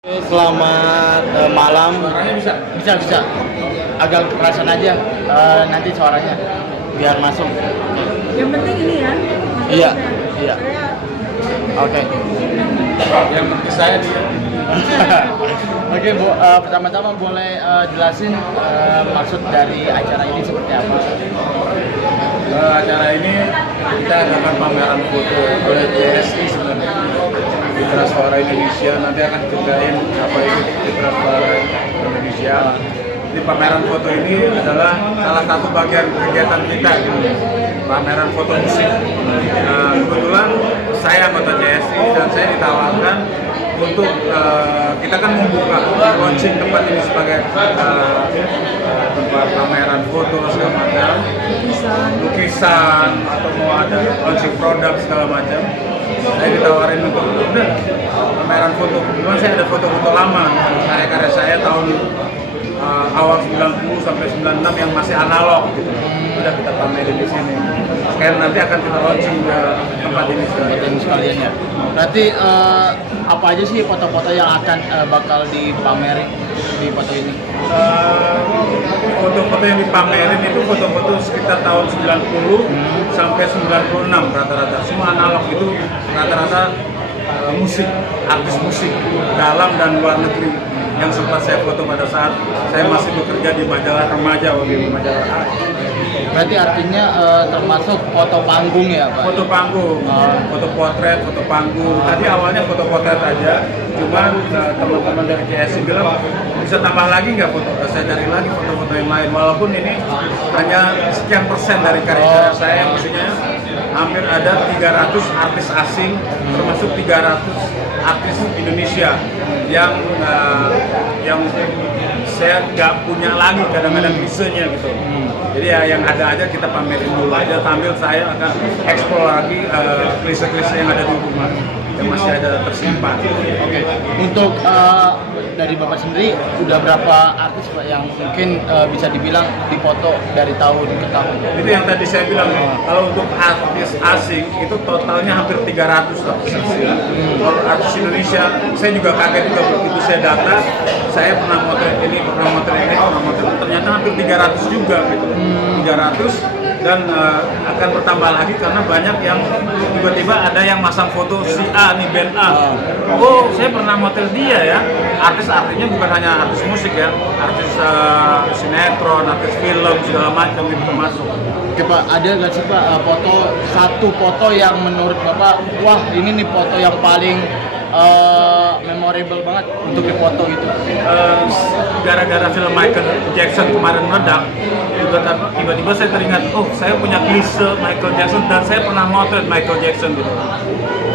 Selamat malam. Suaranya bisa? Bisa. Agak kerasan aja nanti suaranya biar masuk. Yang penting ini ya. Iya. Saya Oke. Yang penting saya dia. Oke, Bu. Pertama-tama boleh jelasin maksud dari acara ini seperti apa? Acara ini kita adakan pameran foto oleh JSI sebenarnya. Citra Suara Indonesia nanti akan dikerjain apa itu Citra Suara Indonesia. Di pameran foto ini adalah salah satu bagian kegiatan kita gitu. Pameran foto musik. Kebetulan saya anggota JSI dan saya ditawarkan untuk kita kan membuka launching tempat ini sebagai tempat pameran foto segala macam, lukisan atau mau ada launching produk segala macam. Saya ditawarin untuk udah pameran foto. Kebetulan saya ada foto-foto lama karya-karya saya tahun awal 90 sampai 96 yang masih analog gitu. Udah kita pamerin di sini. Sekarang nanti akan kita launching ke tempat ini Sekalian ya. Berarti apa aja sih foto-foto yang akan bakal dipamerin di foto ini? Foto-foto yang dipamerin itu foto-foto sekitar tahun 90 sampai 96 rata-rata. Semua analog itu rata-rata musik, artis musik dalam dan luar negeri yang sempat saya foto pada saat saya masih bekerja di majalah remaja waktu itu, majalah A. Berarti artinya termasuk foto panggung ya, Pak? Foto panggung, foto potret, foto panggung. Tadi awalnya foto potret aja, cuman teman-teman dari CSI bilang bisa tambah lagi nggak foto? Saya cari lagi foto-foto yang lain. Walaupun ini hanya sekian persen dari karya saya, yang maksudnya hampir ada 300 artis asing, termasuk 300 artis Indonesia yang saya nggak punya lagi kadang-kadang bisanya gitu. Jadi ya yang ada aja kita pamerin dulu aja sambil saya akan eksplor lagi klise-klise yang ada di rumah yang masih ada tersimpan. Oke. Untuk dari Bapak sendiri udah berapa artis Pak yang mungkin bisa dibilang dipoto dari tahun ke tahun? Itu yang tadi saya bilang, kalau untuk artis asing itu totalnya hampir 300 artis asing. Kalau artis Indonesia, saya juga kaget juga begitu saya data, saya pernah motret ini, ternyata hampir 300 juga gitu. 300 dan akan bertambah lagi karena banyak yang tiba-tiba ada yang masang foto si A nih, band A. Oh, saya pernah motret dia ya. Artis artinya bukan hanya artis musik ya, artis sinetron, artis film segala macam itu termasuk. Oke Pak, ada nggak sih Pak satu foto yang menurut Bapak, wah ini nih foto yang paling memorable banget untuk dipoto itu? Gara-gara film Michael Jackson kemarin meledak, tiba-tiba saya teringat, oh saya punya klise Michael Jackson dan saya pernah motret Michael Jackson gitu.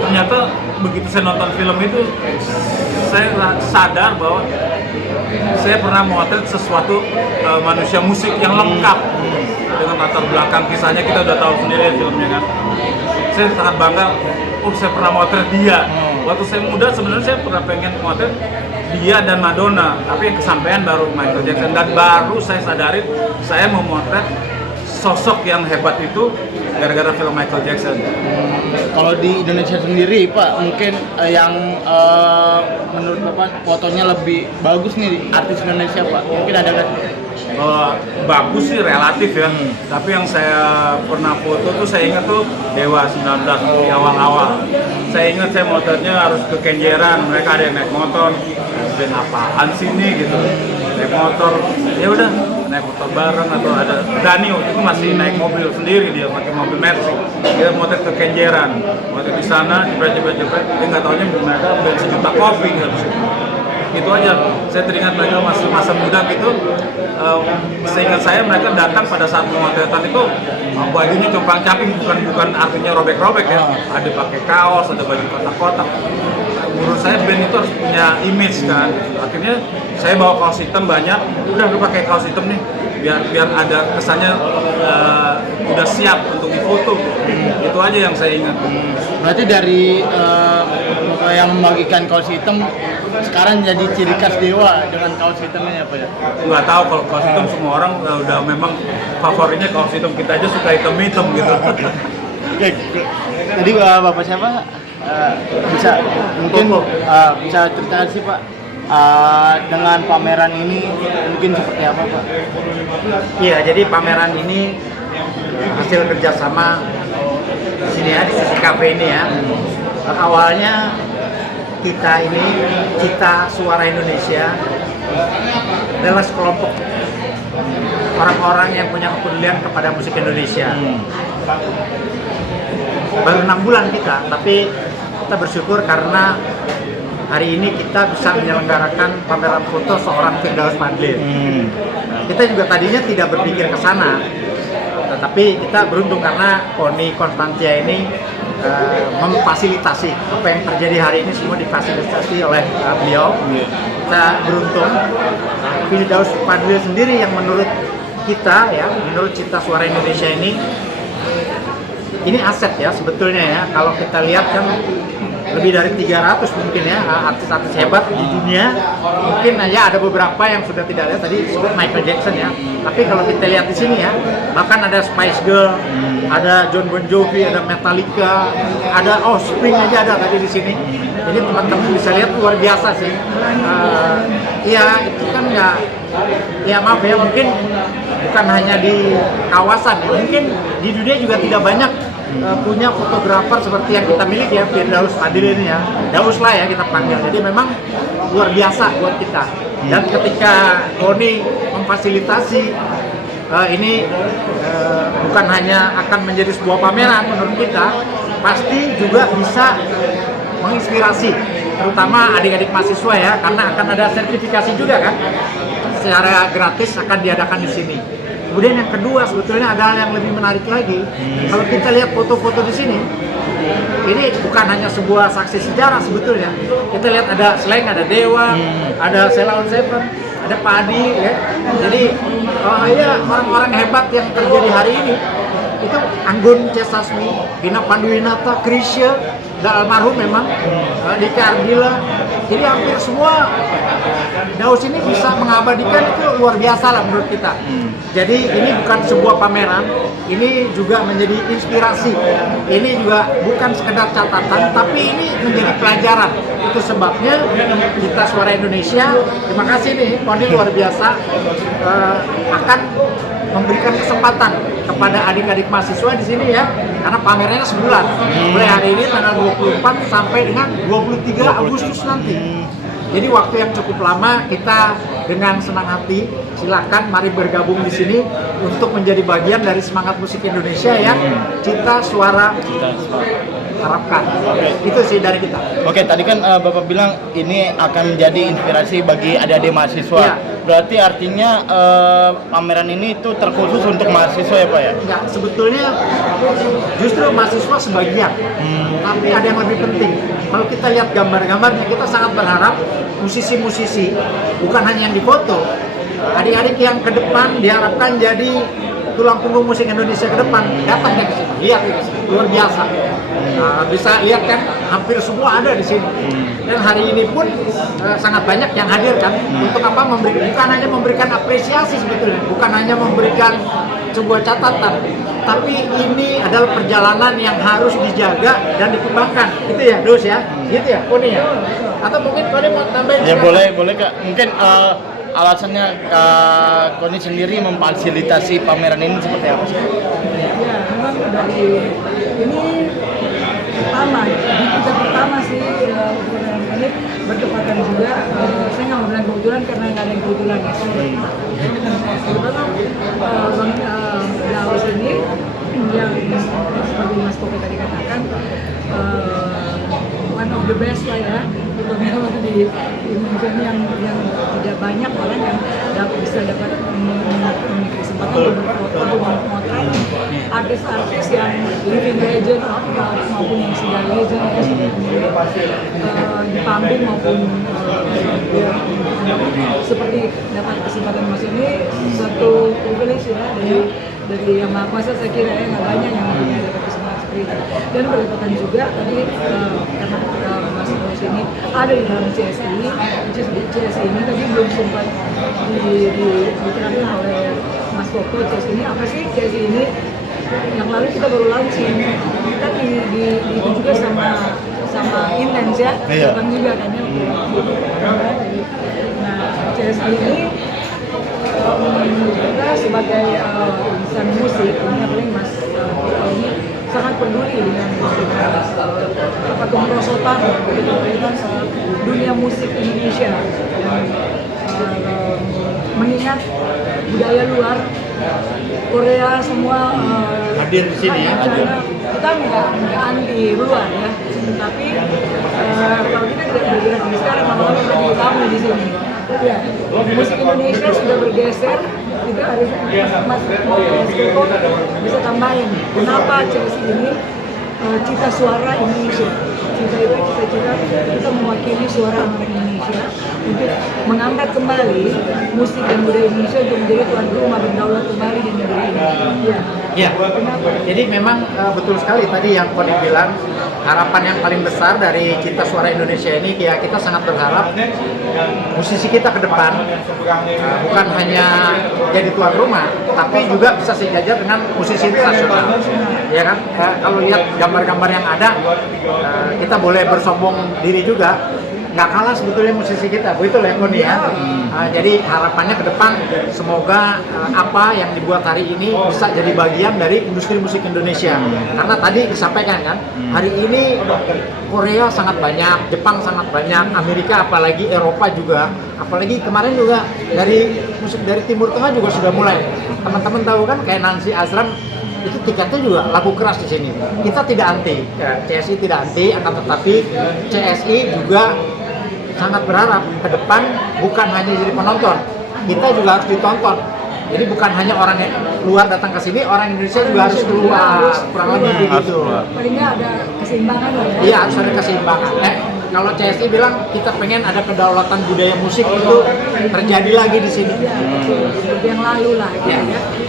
Ternyata begitu saya nonton film itu, saya sadar bahwa saya pernah motret sesuatu manusia musik yang lengkap dengan latar belakang kisahnya, kita udah tahu sendiri filmnya kan. Saya sangat bangga, oh saya pernah motret dia. Waktu saya muda sebenarnya saya pernah pengen motret dia dan Madonna, tapi yang kesampaian baru Michael Jackson, dan baru saya sadari saya mau motret sosok yang hebat itu gara-gara film Michael Jackson. Kalau di Indonesia sendiri Pak, mungkin yang menurut Bapak fotonya lebih bagus nih artis Indonesia Pak, mungkin ada nggak? Bagus sih relatif ya, tapi yang saya pernah foto tuh saya ingat tuh Dewa 19 di awal-awal. Saya ingat saya motretnya harus ke Kenjeran, mereka ada yang naik motor, band apaan sih ini gitu, naik motor, ya udah naik motor bareng, atau ada Dani waktu itu masih naik mobil sendiri, dia pakai mobil Mercy, dia motret ke Kenjeran, motret di sana, jepret, dia nggak taunya mereka bensin juta kopi gitu. Itu aja, saya teringat mereka masih masa muda gitu. Seingat saya mereka datang pada saat pemotretan itu bajunya compang-camping, bukan artinya robek-robek ya, ada pakai kaos, ada baju kotak-kotak. Menurut saya band itu harus punya image kan, akhirnya saya bawa kaos hitam banyak, udah pakai kaos hitam nih biar ada kesannya udah siap untuk difoto. Itu aja yang saya ingat. Berarti dari yang membagikan kaos hitam sekarang jadi ciri khas Dewa dengan kaos hitamnya apa ya? Nggak tahu, kalau kaos hitam semua orang udah memang favoritnya kaos hitam, kita aja suka hitam-hitam gitu. Oke, jadi Bapak siapa? Bisa mungkin bisa cerita sih Pak dengan pameran ini mungkin seperti apa Pak? Iya, jadi pameran ini hasil kerjasama di sini ya, di sisi kafe ini ya. Awalnya kita Suara Indonesia adalah sekelompok orang-orang yang punya kepedulian kepada musik Indonesia. Baru 6 bulan kita, tapi kita bersyukur karena hari ini kita bisa menyelenggarakan pameran foto seorang Firdaus Fadlil. Kita juga tadinya tidak berpikir ke sana, tetapi kita beruntung karena Poni Konstantia ini memfasilitasi apa yang terjadi hari ini, semua difasilitasi oleh beliau. Kita beruntung. Firdaus Fadlil sendiri yang menurut kita ya, menurut Cita Suara Indonesia ini aset ya sebetulnya ya. Kalau kita lihat kan lebih dari 300 mungkin ya artis-artis hebat di dunia. Mungkin ya ada beberapa yang sudah tidak lihat, tadi disebut Michael Jackson ya. Tapi kalau kita lihat di sini ya, bahkan ada Spice Girl, ada John Bon Jovi, ada Metallica, ada Offspring aja ada tadi di sini. Jadi teman-teman bisa lihat luar biasa sih. Ya itu kan ya maaf ya, mungkin bukan hanya di kawasan ya, mungkin di dunia juga tidak banyak punya fotografer seperti yang kita miliki ya, Firdaus Fadlil ini ya, Daus lah ya kita panggil. Jadi memang luar biasa buat kita. Dan ketika Poni memfasilitasi ini bukan hanya akan menjadi sebuah pameran menurut kita, pasti juga bisa menginspirasi terutama adik-adik mahasiswa ya, karena akan ada sertifikasi juga kan, secara gratis akan diadakan di sini. Kemudian yang kedua sebetulnya ada hal yang lebih menarik lagi. Kalau kita lihat foto-foto di sini, ini bukan hanya sebuah saksi sejarah sebetulnya. Kita lihat ada Slank, ada Dewa, ada Sheila on 7, ada Padi ya. Jadi ya orang-orang hebat yang terjadi hari ini itu Anggun C. Sasmi, Vina Panduwinata, Krisya, dan almarhum memang Dika Ardila. Jadi hampir semua Daus ini bisa mengabadikan, itu luar biasa lah menurut kita. Jadi ini bukan sebuah pameran, ini juga menjadi inspirasi. Ini juga bukan sekedar catatan, tapi ini menjadi pelajaran. Itu sebabnya kita Suara Indonesia, terima kasih nih, Poni luar biasa, akan memberikan kesempatan kepada adik-adik mahasiswa di sini ya, karena pamerannya sebulan, mulai hari ini tanggal 24 sampai dengan 23 Agustus nanti. Jadi waktu yang cukup lama, kita dengan senang hati silakan mari bergabung di sini untuk menjadi bagian dari semangat musik Indonesia yang Cita Suara harapkan. Itu sih dari kita. Oke, tadi kan Bapak bilang ini akan menjadi inspirasi bagi adik-adik mahasiswa. Iya. Berarti artinya pameran ini itu terkhusus untuk mahasiswa ya Pak ya? Enggak, sebetulnya justru mahasiswa sebagian, tapi ada yang lebih penting. Kalau kita lihat gambar-gambarnya, kita sangat berharap musisi-musisi, bukan hanya yang difoto, adik-adik yang ke depan diharapkan jadi tulang punggung musik Indonesia ke depan, datang ke sini, lihat di sini, luar biasa. Nah, bisa lihat kan, hampir semua ada di sini. Dan hari ini pun sangat banyak yang hadir kan, untuk apa? Bukan hanya memberikan apresiasi sebetulnya, bukan hanya memberikan sebuah catatan, tapi ini adalah perjalanan yang harus dijaga dan dikembangkan. Gitu ya, Dos ya? Gitu ya, Poni ya? Atau mungkin Poni mau tambahin? Ya boleh Kak. Mungkin alasannya Koni sendiri memfasilitasi pameran ini seperti apa? Ya, memang dari ini pertama sih pameran ini bertepatan juga. Saya nggak mau bilang kebetulan karena nggak ada yang kebetulan ya. Terutama Bang Daus ini yang seperti Mas Kopi tadi katakan, one of the best lah ya, terutama di Indonesia ini yang tidak banyak orang yang bisa dapat memiliki kesempatan untuk berfoto, memotret artis-artis yang living legend maupun yang sudah legend, yang sudah di panggung maupun seperti dapat kesempatan mas ini satu privilege ya dari yang Maha Kuasa. Saya kira ya nggak banyak yang dapat kesempatan seperti itu. Dan bertepatan juga tadi karena Mas Daus ini ada di dalam CSI ini tadi belum sempat diterangkan oleh Mas Koko. CSI ini apa sih? CSI ini yang lalu kita baru launching, kita di itu juga sama Intens ya, datang juga kan ya Nah, CSI ini kita sebagai insan musik ini apalagi Mas ini sangat peduli dengan kemerosotan dunia musik Indonesia dan mengingat budaya luar Korea semua Hadir di sini ya, hadir. kita nggak anti luar ya, tapi kalau kita tidak bergerak di sekarang malah kita jadi tamu di sini. Ya, musik Indonesia sudah bergeser, kita harus Mas Kiko bisa tambahin kenapa CSI ini cita suara Indonesia. Cita itu cita-cita kita mewakili suara anak Indonesia untuk mengangkat kembali musik dan budaya Indonesia untuk menjadi tuan rumah berdaulat kembali di negeri ini. Ya. Ya, jadi memang betul sekali tadi yang Kodi bilang, harapan yang paling besar dari Cinta Suara Indonesia ini ya kita sangat berharap musisi kita ke depan bukan hanya jadi tuan rumah, tapi juga bisa sejajar dengan musisi internasional. Ya kan? Kalau lihat gambar-gambar yang ada, kita boleh bersombong diri juga. Nggak kalah sebetulnya musisi kita, begitu lah Koni ya. Jadi harapannya ke depan semoga apa yang dibuat hari ini bisa jadi bagian dari industri musik Indonesia. Karena tadi disampaikan kan, hari ini Korea sangat banyak, Jepang sangat banyak, Amerika apalagi, Eropa juga, apalagi kemarin juga dari musik dari Timur Tengah juga sudah mulai. Teman-teman tahu kan kayak Nancy Azram itu tiketnya juga laku keras di sini. Kita tidak anti, ya, CSI tidak anti, akan tetapi CSI juga sangat berharap ke depan bukan hanya jadi penonton, kita juga harus ditonton. Jadi bukan hanya orang luar datang ke sini, orang Indonesia juga harus keluar, kurang lebih begitu. Paling nggak ada keseimbangan lah ya. Iya, harus ada keseimbangan. Kalau CSI bilang kita pengen ada kedaulatan budaya musik itu terjadi lagi di sini. Iya, seperti yang lalu lah gitu ya.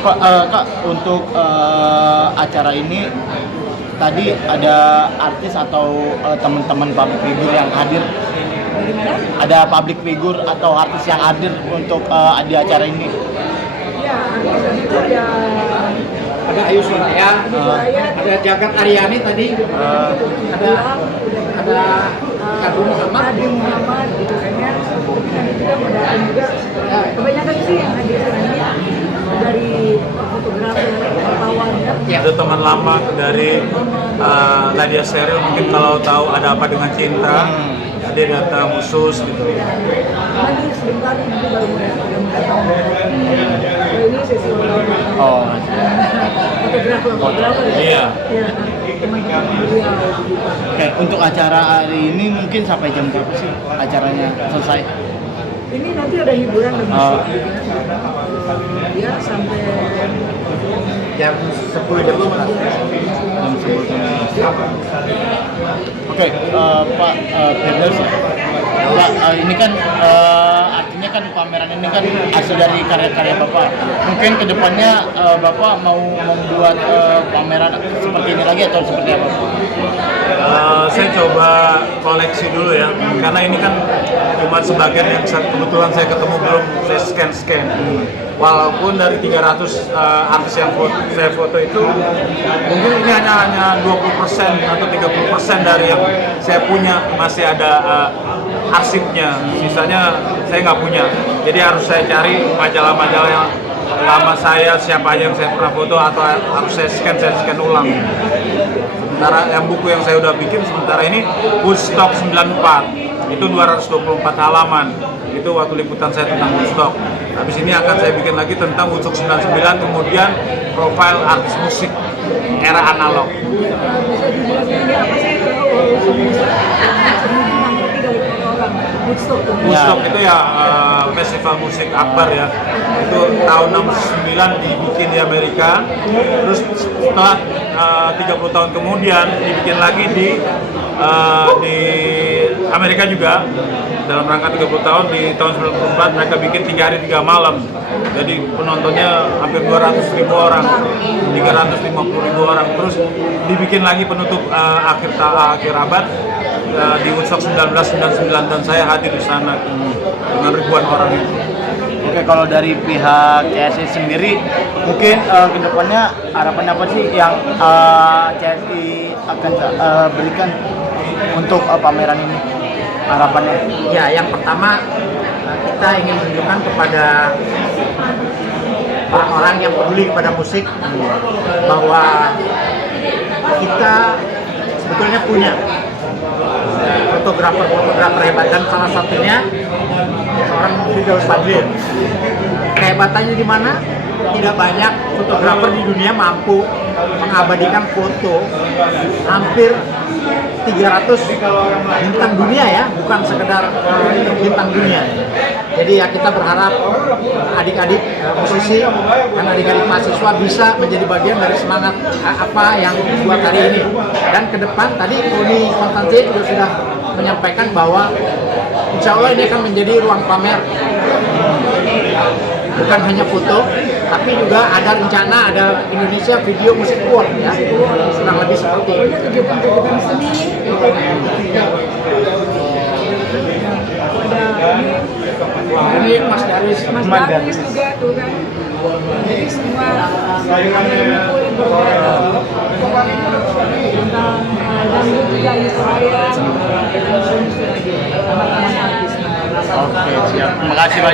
Pak, Kak, untuk acara ini tadi ada artis atau teman-teman public figure yang hadir? Bagaimana? Ada public figure atau artis yang hadir untuk di acara ini? Ya, artis itu ada Ada Ayu Suraya, ada Jagat Aryani tadi, ada Kadu Muhammad. Adi Muhammad gitu kan ya. Nanti kita mau datang juga. Kebanyakan sih yang hadir ini dari fotografer, wartawan ya. Ada teman lama dari Nadia Sheryl, mungkin kalau tahu Ada Apa Dengan Cinta, dia datang khusus gitu. Nanti sebentar nanti baru mau datang. Ini sesi Oh, fotografer ya. Iya. Iya. Teman-teman beliau begitu. oke. Untuk acara hari ini mungkin sampai jam berapa sih acaranya selesai? Ini nanti ada hiburan dan musik gitu ya. Ya sampai Jam 10 jam 11. Jam 10. Oke, Pak Firdaus, Pak, ini kan artinya kan pameran ini kan hasil dari karya-karya Bapak. Mungkin kedepannya Bapak mau membuat pameran seperti ini lagi atau seperti apa? Saya coba koleksi dulu ya, karena ini kan cuma sebagian yang kebetulan saya ketemu belum saya scan. Walaupun dari 300 artis yang saya foto itu mungkin ini hanya 20% atau 30% dari yang saya punya, masih ada arsipnya, sisanya saya nggak punya. Jadi harus saya cari majalah-majalah yang lama saya, siapa aja yang saya pernah foto, atau harus saya scan ulang. Sementara yang buku yang saya udah bikin sementara ini Woodstock 94, itu 224 halaman. Itu waktu liputan saya tentang Woodstock. Habis ini akan saya bikin lagi tentang Woodstock 99, kemudian profil artis musik era analog. bisa dijelaskan ini apa sih musik yang ngerti dari orang Woodstock tuh. Woodstock itu ya festival musik akbar ya. Itu tahun 69 dibikin di Amerika. Terus setelah 30 tahun kemudian dibikin lagi di Amerika juga. Dalam rangka 30 tahun di tahun 94 mereka bikin 3 hari 3 malam. Jadi penontonnya hampir 200.000 orang, 350.000 orang. Terus dibikin lagi penutup akhir abad di Woodstock 1999 dan saya hadir di sana dengan ribuan orang itu. Oke, kalau dari pihak CSI sendiri, mungkin kedepannya harapan apa sih yang CSI akan berikan untuk pameran ini? harapannya? Ya, yang pertama kita ingin menunjukkan kepada orang-orang yang peduli kepada musik bahwa kita sebetulnya punya fotografer hebat, dan salah satunya seorang Firdaus Fadlil. Kehebatannya di mana? Tidak banyak fotografer di dunia mampu mengabadikan foto hampir 300 bintang dunia ya, bukan sekedar bintang dunia. Jadi ya kita berharap adik-adik musisi dan adik-adik mahasiswa bisa menjadi bagian dari semangat apa yang dibuat hari ini. Dan ke depan tadi Tony Constance juga sudah menyampaikan bahwa insya Allah ini akan menjadi ruang pamer, bukan hanya foto, tapi juga ada rencana ada Indonesia Video Music Award ya, kurang lebih seperti itu. Kegiatan-kegiatan seni ada Ini Mas Daris, Mas Daris juga tuh kan. Jadi semua ada yang tentang dangdut juga Israel, anak-anak artis. Oke, siap. Terima kasih banyak.